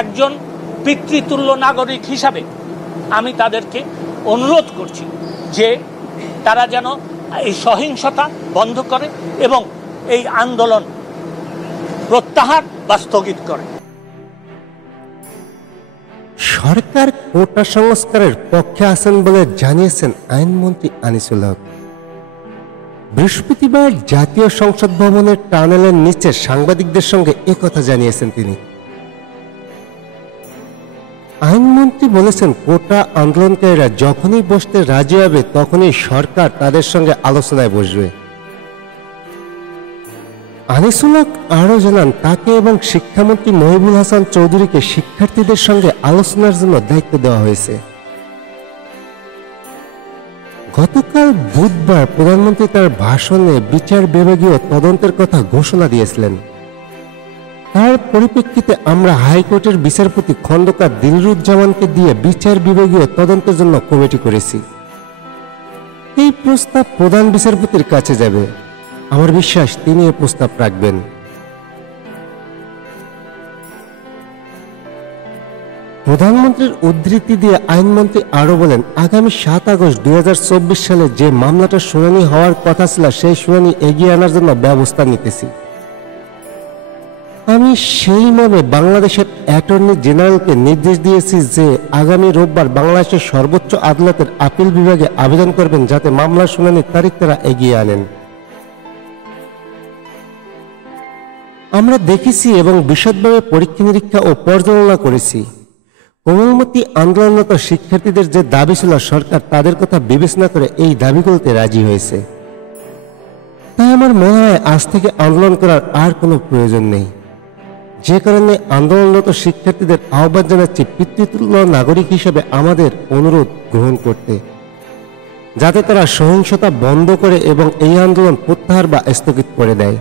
একজন পিতৃতুল্য নাগরিক হিসাবে আমি তাদেরকে অনুরোধ করছি যে তারা যেন এই সহিংসতা বন্ধ করে এবং এই আন্দোলন প্রত্যাহার বা স্থগিত করে। সরকার কোটা সংস্কারের পক্ষে আছেন বলে জানিয়েছেন আইনমন্ত্রী আনিসুল হক। বৃহস্পতিবার জাতীয় সংসদ ভবনের টানেলের নিচে সাংবাদিকদের সঙ্গে একথা জানিয়েছেন তিনি। আইনমন্ত্রী বলেছেন, কোটা আন্দোলনকারীরা যখনই বসতে রাজি হবে তখনই সরকার তাদের সঙ্গে আলোচনায় বসবে। আনিসুল হক আরও জানান, তাকে এবং শিক্ষামন্ত্রী মহিবুল হাসান চৌধুরীকে শিক্ষার্থীদের সঙ্গে আলোচনার জন্য দায়িত্ব দেওয়া হয়েছে। গতকাল বুধবার প্রধানমন্ত্রী তার ভাষণে বিচার বিভাগীয় তদন্তের কথা ঘোষণা দিয়েছিলেন। তার পরিপ্রেক্ষিতে আমরা হাইকোর্টের বিচারপতি খন্দকার দিলরুজ্জামানকে দিয়ে বিচার বিভাগীয় তদন্তের জন্য কমিটি করেছি। এই প্রস্তাব প্রধান বিচারপতির কাছে যাবে। আমার বিশ্বাস তিনি এই প্রস্তাব রাখবেন। প্রধানমন্ত্রীর উদ্ধৃতি দিয়ে আইনমন্ত্রী আরো বলেন, আগামী 7 আগস্ট 2024 সালে যে মামলাটা শুনানি হওয়ার কথা ছিল সেই শুনানি এগিয়ে আনার জন্য ব্যবস্থা নিতেছি। আমি সেই মর্মে বাংলাদেশের অ্যাটর্নি জেনারেলকে নির্দেশ দিয়েছি যে আগামী রোববার বাংলাদেশের সর্বোচ্চ আদালতের আপিল বিভাগে আবেদন করবেন যাতে মামলার শুনানির তারিখ তারা এগিয়ে আনেন। আমরা দেখেছি এবং বিশদভাবে পরীক্ষা নিরীক্ষা ও পর্যালোচনা করেছি। কোমলমতি আন্দোলনরত শিক্ষার্থীদের যে দাবি ছিল সরকার তাদের কথা বিবেচনা করে এই দাবিগুলোতে রাজি হয়েছে। তাই আমার মনে হয় আজ থেকে আন্দোলন করার আর কোনো প্রয়োজন নেই। যে কারণে আন্দোলনরত শিক্ষার্থীদের আহ্বান জানাচ্ছি পিতৃতুল্য নাগরিক হিসেবে আমাদের অনুরোধ গ্রহণ করতে, যাতে তারা সহিংসতা বন্ধ করে এবং এই আন্দোলন প্রত্যাহার বা স্থগিত করে দেয়।